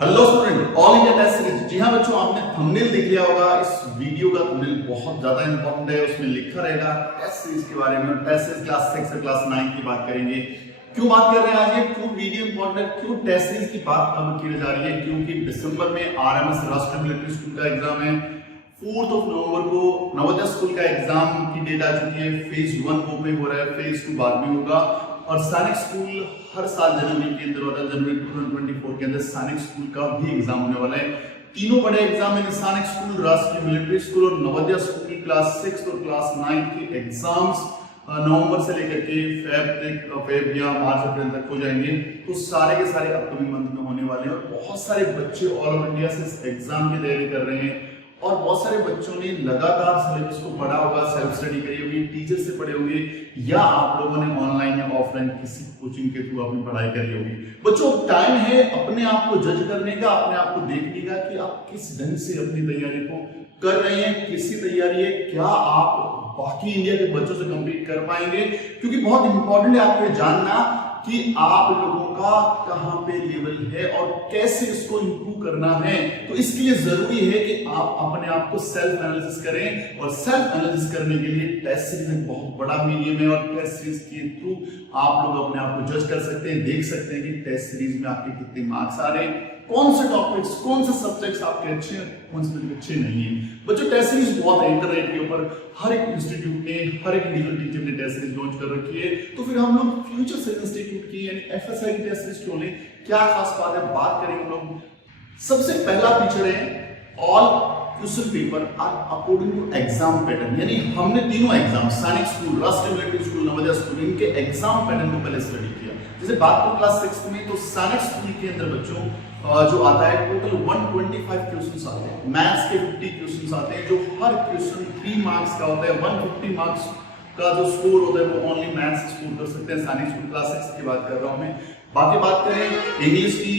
Hello student, all India test series. जी हाँ बच्चों, आपने थंबनेल देख लिया होगा। इस वीडियो का थंबनेल बहुत ज्यादा इंपॉर्टेंट है। उसमें लिखा रहेगा टेस्ट सीरीज के बारे में। टेस्ट सीरीज क्लास 6 से क्लास 9 की बात करेंगे। क्यों बात कर रहे हैं आज, ये क्यों वीडियो इंपॉर्टेंट है, क्यों टेस्ट सीरीज की बात अब की जा रही है? क्योंकि दिसंबर में आरएमएस राष्ट्रीय मिलिट्री स्कूल का एग्जाम है। 4 नवंबर को नवोदय स्कूल का एग्जाम की डेट आ चुकी है। फेज 1 वो पे हो रहा है, फेज 2 बाद में होगा। और सैनिक स्कूल हर साल जनवरी के अंदर होता है। जनवरी 2024 के अंदर सैनिक स्कूल का भी एग्जाम होने वाला है। तीनों बड़े एग्जाम है, सैनिक स्कूल, राष्ट्रीय मिलिट्री स्कूल और नवोदय स्कूल क्लास 6 और क्लास 9 के एग्जाम्स नवंबर से लेकर के फेब या मार्च अप्रैल तक हो जाएंगे। तो सारे के सारे अपकमिंग मंथ में होने वाले हैं और बहुत सारे बच्चे ऑल ओवर इंडिया से इस एग्जाम की तैयारी कर रहे हैं। और बहुत सारे बच्चों ने लगातार सिलेबस को पढ़ा होगा, सेल्फ स्टडी करी होगी, टीचर से पढ़े होंगे, या आप लोगों ने ऑनलाइन या ऑफलाइन किसी कोचिंग के थ्रू अपनी पढ़ाई करी होगी। बच्चों, टाइम है अपने आप को जज करने का, अपने आप को देखने का कि आप किस ढंग से अपनी तैयारी को कर रहे हैं, किसी तैयारी है, क्या आप बाकी इंडिया के बच्चों से कंपीट कर पाएंगे? क्योंकि बहुत इंपॉर्टेंट है आपको जानना कि आप लोगों का कहां पे लेवल है और कैसे इसको इंप्रूव करना है। तो इसके लिए जरूरी है कि आप अपने आप को सेल्फ एनालिसिस करें। और सेल्फ एनालिसिस करने के लिए टेस्ट सीरीज एक बहुत बड़ा मीडियम है और टेस्ट सीरीज के थ्रू आप लोग अपने आप को जज कर सकते हैं, देख सकते हैं कि टेस्ट सीरीज में आपके कितने मार्क्स आ रहे हैं, कौन से टॉपिक्स, कौन से सब्जेक्ट्स आपके अच्छे हैं, कौन से अच्छे नहीं है। बच्चों, टेस्ट सीरीज बहुत है इंटरनेट के ऊपर, हर एक इंस्टीट्यूट ने, हर एक इंडिविजुअल टीचर ने टेस्ट सीरीज लॉन्च कर रखी है। तो फिर हम लोग फ्यूचर साइंस इंस्टीट्यूट की यानी एफएसआई की टेस्ट सीरीज क्यों लें? क्या खास बात है, बात करेंगे हम लोग। सबसे पहला फीचर है all question paper are according to exam pattern. यानी हमने तीनों exam, Sainik school, Rashtriya military school, Navodaya school, इनके एग्जाम पैटर्न को पहले स्टडी किया। जैसे बात करूं क्लास 6 में, तो सैनिक स्कूल के अंदर बच्चों जो आता है टोटल 125 क्वेश्चंस आते हैं। मैथ्स के 50 क्वेश्चंस आते हैं, जो हर क्वेश्चन 3 मार्क्स का होता है। 150 मार्क्स का जो स्कोर होता है वो ओनली मैथ्स स्कोर कर सकते हैं। सैनिक स्कूल क्लास 6 की बात कर रहा हूं मैं। बाकी बात करें इंग्लिश की,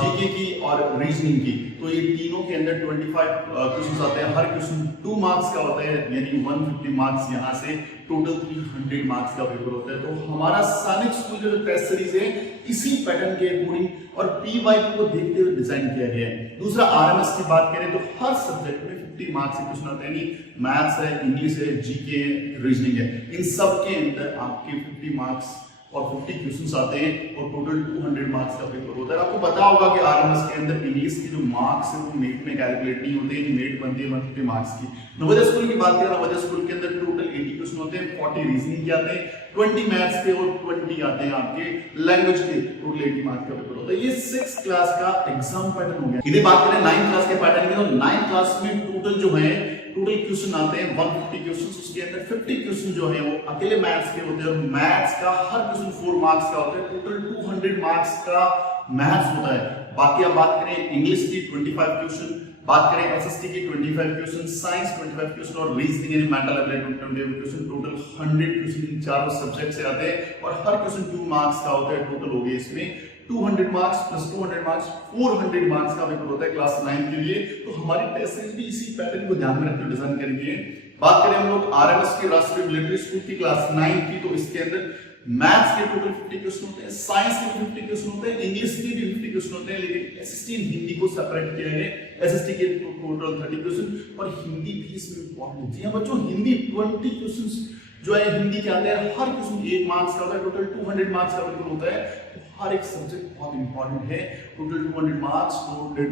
जीके की और रीजनिंग की, तो ये तीनों के अंदर 25 क्वेश्चंस आते हैं। हर क्वेश्चन 2 मार्क्स का होता है, यानी 150 मार्क्स यहाँ से टोटल 300 मार्क्स का पेपर होता है। तो हमारा सैनिक स्कूल जो टेस्ट सीरीज है इसी पैटर्न के अकॉर्डिंग और पीवाईक्यू को देखते हुए डिजाइन किया गया है। दूसरा आरएमएस की बात करें तो हर सब्जेक्ट में 50 मार्क्स के क्वेश्चन आते हैं। मैथ्स है, इंग्लिश है, जीके है, रीजनिंग है, इन सब के अंदर आपके 50 मार्क्स और 50 क्वेश्चंस आते हैं और टोटल 200 मार्क्स का पेपर होता है। आपको पता होगा कि आरएमएस के अंदर इंग्लिश के जो मार्क्स है वो मेट में कैलकुलेट नहीं होते हैं, मेट बनती है 150 मार्क्स की। नवोदय स्कूल की बात करें, नवोदय स्कूल के अंदर टोटल 80 क्वेश्चन होते हैं, 40 रीजनिंग के आते हैं, 20 मैथ्स के और 20 आते हैं आपके लैंग्वेज के। टोटल 80 मार्क्स का पेपर होता है। ये 6th क्लास का एग्जाम पैटर्न हो गया। यदि बात करें 9th क्लास के पैटर्न की, तो 9th क्लास में टोटल जो है टोटल क्वेश्चन आते हैं 150 क्वेश्चंस। उसके अंदर 50 क्वेश्चन जो है वो अकेले मैथ्स के होते हैं और मैथ्स का हर क्वेश्चन 4 मार्क्स का होता है। टोटल 200 मार्क्स का मैथ्स होता है। बाकी अब बात करें इंग्लिश की 25 क्वेश्चन, बात करें एसएसटी की 25 क्वेश्चन, साइंस 25 क्वेश्चन और रीजनिंग यानी mental ability 25 question. Total 100 question in चारों सब्जेक्ट से आते हैं और हर क्वेश्चन 2 मार्क्स का होता है। टोटल हो गए इसमें 200 मार्क्स प्लस 200 मार्क्स, 400 मार्क्स का पेपर होता है क्लास 9 के लिए। तो हमारी टेस्ट सीरीज भी इसी पैटर्न को ध्यान में रखकर डिजाइन करेंगे। बात करें हम लोग आरएमएस की, राष्ट्रीय मिलिट्री स्कूल की क्लास 9 की, तो इसके अंदर मैथ्स के टोटल 50 क्वेश्चन होते हैं, साइंस के 50 क्वेश्चन होते हैं, इंग्लिश के भी 50 क्वेश्चन होते हैं, लेकिन एसएसटी एंड हिंदी को सेपरेट किया है। एसएसटी के टोटल 30 क्वेश्चन और हिंदी भी इसमें इंपॉर्टेंट है। बच्चों, हिंदी 20 क्वेश्चन जो है हिंदी के आते हैं, हर क्वेश्चन 1 मार्क्स का होता है। टोटल 200 मार्क्स का पेपर होता है। तो हर एक सब्जेक्ट बहुत इंपॉर्टेंट है। टोटल 200 मार्क्स 200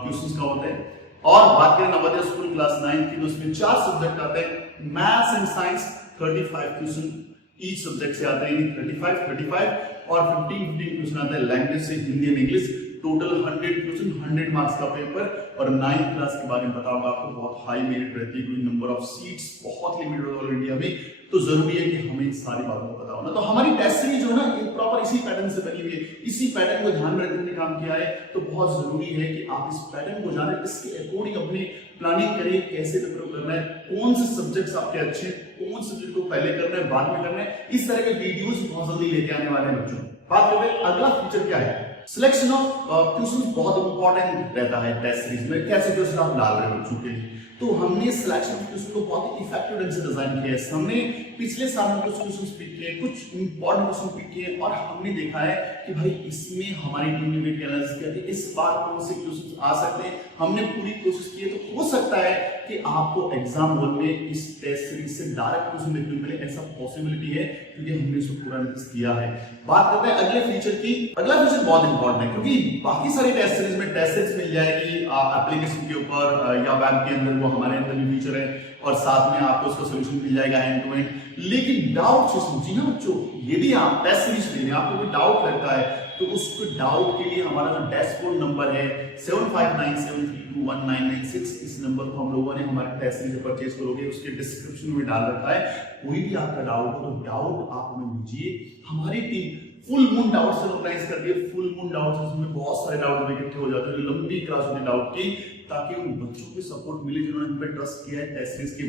क्वेश्चंस का होता है। और बात करें नवोदय स्कूल क्लास 9 की, तो उसमें 4 सब्जेक्ट आते हैं। Maths and science 35 question each subject से आते हैं, 35 और 15 क्वेश्चन आते हैं लैंग्वेज से, Hindi and English. Total 100 question, 100 marks का पेपर। और 9th क्लास के बारे में पता होगा आपको, बहुत हाई मेरिट रहती है, नंबर ऑफ सीट्स बहुत लिमिटेड ऑल इंडिया में। तो जरूरी है कि हमें सारी बातों को पता होना। तो हमारी टेस्ट सीरीज जो है ना, प्रॉपर इसी पैटर्न से बनी हुई है, इसी पैटर्न को ध्यान में रखने में काम किया है। तो बहुत जरूरी है कि आप इस पैटर्न को जानें, इसके अकॉर्डिंग अपनी प्लानिंग करें, कैसे पेपर करना है, कौन से सब्जेक्ट्स आपके अच्छे, कौन से सब्जेक्ट को पहले करना है, बाद में करना है। इस तरह के वीडियोस बहुत जल्दी लेके आने वाले हैं बच्चों। बात करें अगला फीचर क्या है, सिलेक्शन ऑफ क्वेश्चंस बहुत इंपॉर्टेंट रहता है टेस्ट सीरीज में, कैसे क्वेश्चन आप डाल रहे हो बच्चों के लिए। तो हमने सिलेक्शन ऑफ क्वेश्चन को बहुत ही इफेक्टिव ढंग से डिजाइन किया है। हमने पिछले साल में कुछ क्वेश्चंस पिक किए, कुछ इंपॉर्टेंट क्वेश्चन पिक किए और हमने देखा है कि भाई इसमें हमारी टीम ने वेट एनालिसिस किया कि इस बार कौन से क्वेश्चंस आ सकते हैं। हमने पूरी कोशिश की है, तो हो सकता है कि आपको एग्जाम 1 में इस टेस्ट सीरीज से डायरेक्ट क्वेश्चन देखने को मिले, ऐसा पॉसिबिलिटी है क्योंकि हमने इसको पूरा एनालिसिस किया है। बात करते हैं अगले फीचर की। अगला फीचर बहुत इंपॉर्टेंट है क्योंकि बाकी सारी टेस्ट सीरीज में टेस्ट सीरीज मिल जाएगी एप्लीकेशन के ऊपर या वेब के अंदर, वो हमारे अंदर भी फीचर है और साथ में आपको उसका सॉल्यूशन मिल जाएगा एंड टू एंड। लेकिन डाउट सेशन, जी हाँ बच्चों, यदि आप टेस्ट सीरीज ले रहे हैं, आपको कोई डाउट लगता है तो उसको डाउट के लिए हमारा जो डैशबोर्ड नंबर है 7597321996, इस नंबर को हम लोगों ने हमारे टेस्ट सीरीज परचेज करोगे उसके डिस्क्रिप्शन में डाल रखा है। कोई भी आपका डाउट हो तो डाउट आप हमें दीजिए। हमारी टीम फुल मून डाउट से ऑर्गेनाइज करती है। फुल मून डाउट जिसमें बहुत सारे डाउट इकट्ठे हो जाते हैं, लंबी क्लास होती है डाउट की, ताकि उन बच्चों को सपोर्ट मिले जिन्होंने हम पे ट्रस्ट किया है टेस्ट सीरीज के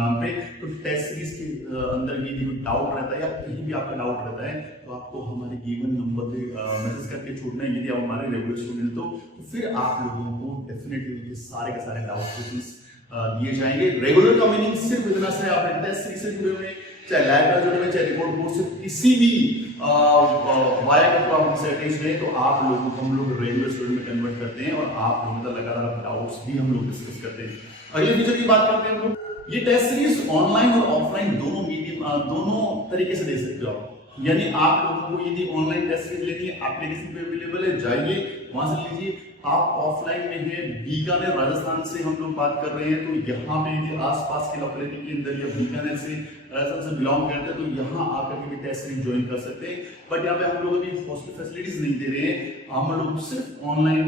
नाम पे। तो टेस्ट सीरीज के अंदर यदि कोई डाउट रहता है या कहीं भी आपका डाउट रहता है तो आपको हमारे गिवन नंबर पे मैसेज करके छोड़ना है। यदि आप हमारे रेगुलर स्टूडेंट तो फिर आप लोगों को डेफिनेटली सारे के सारे डाउट क्वेश्चंस दिए जाएंगे। रेगुलर का मीनिंग सिर्फ इतना से आप टेस्ट सीरीज से जुड़े हुए, चाहे लैब में जुड़े हुए, चाहे रिपोर्ट कोर्स से किसी भी वाया का तो आप अटैच है, तो आप लोगों को हम लोग रेगुलर स्टूडेंट में कन्वर्ट करते हैं और आप लोगों का लगातार डाउट्स भी हम लोग डिस्कस करते हैं। अगले फीचर की बात करते हैं हम लोग। ये टेस्ट सीरीज ऑनलाइन और ऑफलाइन दोनों मीडियम दोनों तरीके से दे सकते हो आप। यानी आप लोगों को यदि ऑनलाइन टेस्ट सीरीज लेनी है, एप्लीकेशन पे अवेलेबल है, जाइए वहां से लीजिए। आप ऑफलाइन में है, बीकानेर राजस्थान से हम लोग बात कर रहे हैं, तो यहाँ पे यदि आसपास के लोकेलिटी के अंदर या बीकानेर से राजस्थान से बिलोंग करते हैं तो यहाँ आकर के भी टेस्ट सीरीज ज्वाइन कर सकते हैं। बट यहाँ पे हम लोग अभी हॉस्टल फैसिलिटीज नहीं दे रहे हैं, हम लोग सिर्फ ऑनलाइन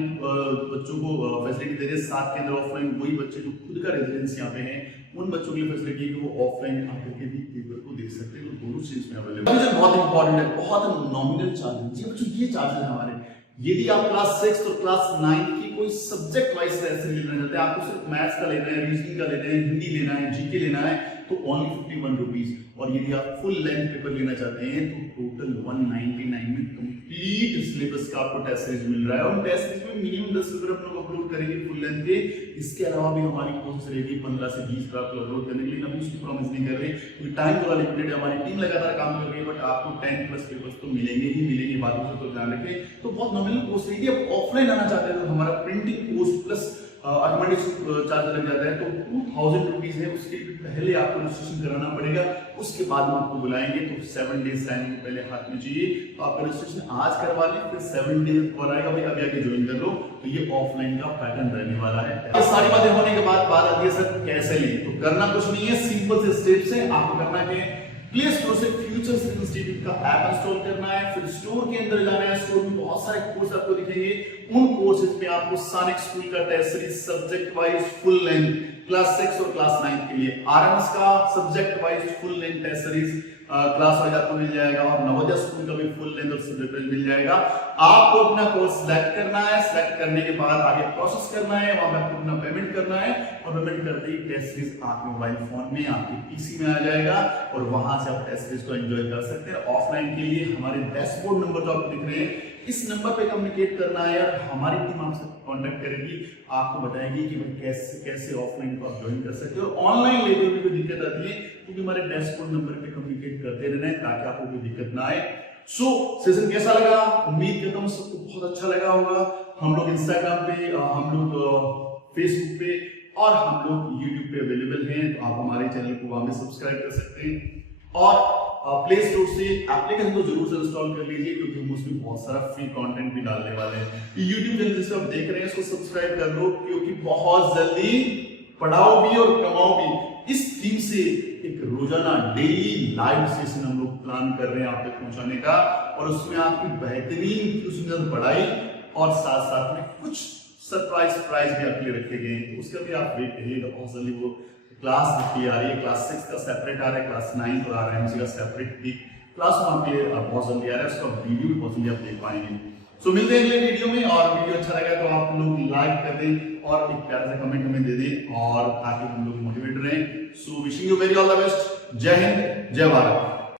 बच्चों को फैसिलिटी दे रहे हैं। साथ के अंदर ऑफलाइन वही बच्चे जो खुद का रेजिडेंस यहाँ पे है, उन बच्चों की फैसिलिटी है कि वो ऑफलाइन आकर के भी पेपर को दे सकते हैं। तो दोनों चीज में अवेलेबल है। बहुत इंपॉर्टेंट है, बहुत नॉमिनल चार्जेस। जी बच्चों, ये चार्जेस हमारे, यदि आप क्लास 6 और क्लास 9 की कोई सब्जेक्ट वाइज टेस्ट लेना चाहते हैं, आपको सिर्फ मैथ्स का लेना है, रीजनिंग का लेना है, हिंदी लेना है, जीके लेना है, तो ओनली 51 रुपीज। और यदि आप फुल लेंथ पेपर लेना चाहते हैं तो टोटल 199 में कंप्लीट सिलेबस का आपको टेस्ट सीरीज मिल रहा है। और टेस्ट सीरीज में मिनिमम 10 पेपर आप लोग अपलोड करेंगे फुल लेंथ के। इसके अलावा भी हमारी कोशिश रहेगी 15 से 20 पेपर आप अपलोड करने के लिए। अभी उसकी प्रॉमिस नहीं कर रहे क्योंकि टाइम थोड़ा लिमिटेड है। हमारी टीम लगातार काम कर रही है, बट आपको 10+ पेपर्स तो मिलेंगे ही मिलेंगे, बातों से तो ध्यान रखें। तो बहुत नॉमिनल कोर्स है। यदि आप ऑफलाइन आना चाहते हैं तो हमारा printing course plus accommodation charge लग जाता है, तो 2000 रुपीज है। उसके पहले आपको रजिस्ट्रेशन कराना पड़ेगा, उसके बाद हम आपको बुलाएंगे। तो 7 डेज टाइम पहले हाथ में चाहिए, तो आपका रजिस्ट्रेशन आज करवा लें, फिर 7 डेज और आएगा भाई अभी आके ज्वाइन कर लो। तो ये ऑफलाइन का पैटर्न रहने वाला है। ये सारी बातें होने के बाद बात आती है सर कैसे लें। तो करना कुछ नहीं है, सिंपल से स्टेप्स है। आपको करना क्या है, प्ले स्टोर से फ्यूचर्स इंस्टीट्यूट का ऐप इंस्टॉल करना है, फिर स्टोर के अंदर जाना है। स्टोर में बहुत सारे कोर्स आपको दिखेंगे, उन कोर्सेज में आपको सैनिक स्कूल का test series subject wise full length class 6 और क्लास 9 के लिए, आरएमएस का subject wise full length test series class wise आपको मिल जाएगा, और नवोदय स्कूल का भी फुल लेंथ और सब्जेक्ट वाइज मिल जाएगा। आपको अपना कोर्स सिलेक्ट करना है, सिलेक्ट करने के बाद आगे प्रोसेस करना है, वहां पे आपको अपना पेमेंट करना है, और पेमेंट करते ही टेस्ट सीरीज आपके मोबाइल फोन में आपके पीसी में आ जाएगा, और वहां से आप टेस्ट सीरीज को एंजॉय कर सकते हैं। ऑफलाइन के लिए हमारे डैशबोर्ड नंबर जो आपको दिख रहे हैं, इस नंबर पे कम्युनिकेट करना है, और हमारी टीम आपसे कांटेक्ट करेगी, आपको बताएगी कि भाई कैसे ऑफलाइन को आप ज्वाइन कर सकते हो। ऑनलाइन लेते हुए कोई दिक्कत आती है क्योंकि हमारे डैशबोर्ड नंबर पे कम्युनिकेट करते रहना है ताकि आपको कोई दिक्कत ना आए। सो सेशन कैसा लगा, उम्मीद करता हूं सबको बहुत अच्छा लगा होगा। हम लोग इंस्टाग्राम पे, हम लोग फेसबुक पे और हम लोग यूट्यूब पे अवेलेबल हैं, तो आप हमारे चैनल को वहां पे सब्सक्राइब कर सकते हैं। और प्ले स्टोर से एप्लीकेशन को जरूर से इंस्टॉल कर लीजिए क्योंकि हम उसमें बहुत सारा फ्री कंटेंट भी डालने वाले हैं। यूट्यूब चैनल जिसको आप देख रहे हैं उसको सब्सक्राइब कर लो, क्योंकि बहुत जल्दी पढ़ाओ भी और कमाओ भी इस थीम से एक रोजाना डेली लाइव सेशन हम लोग प्लान कर रहे हैं आप तक पहुंचाने का, और उसमें आपकी बेहतरीन पढ़ाई और साथ साथ में कुछ सरप्राइज प्राइज भी आपके लिए रखे गए हैं। तो उसका भी आप वेट करिएगा, बहुत जल्दी वो क्लास की आ रही है। क्लास 6 का सेपरेट आ रहा है, क्लास 9 और आरएमसी का सेपरेट एक क्लास वहां पे बहुत जल्दी आ रहा है, उसका वीडियो भी बहुत जल्दी आप देख पाएंगे। सो मिलते हैं अगले वीडियो में, और वीडियो अच्छा लगा तो आप लोग लाइक कर दें और एक प्यारा सा कमेंट हमें दे दें, और ताकि हम लोग मोटिवेट रहें। So wishing you very all the best. जय हिंद, जय भारत।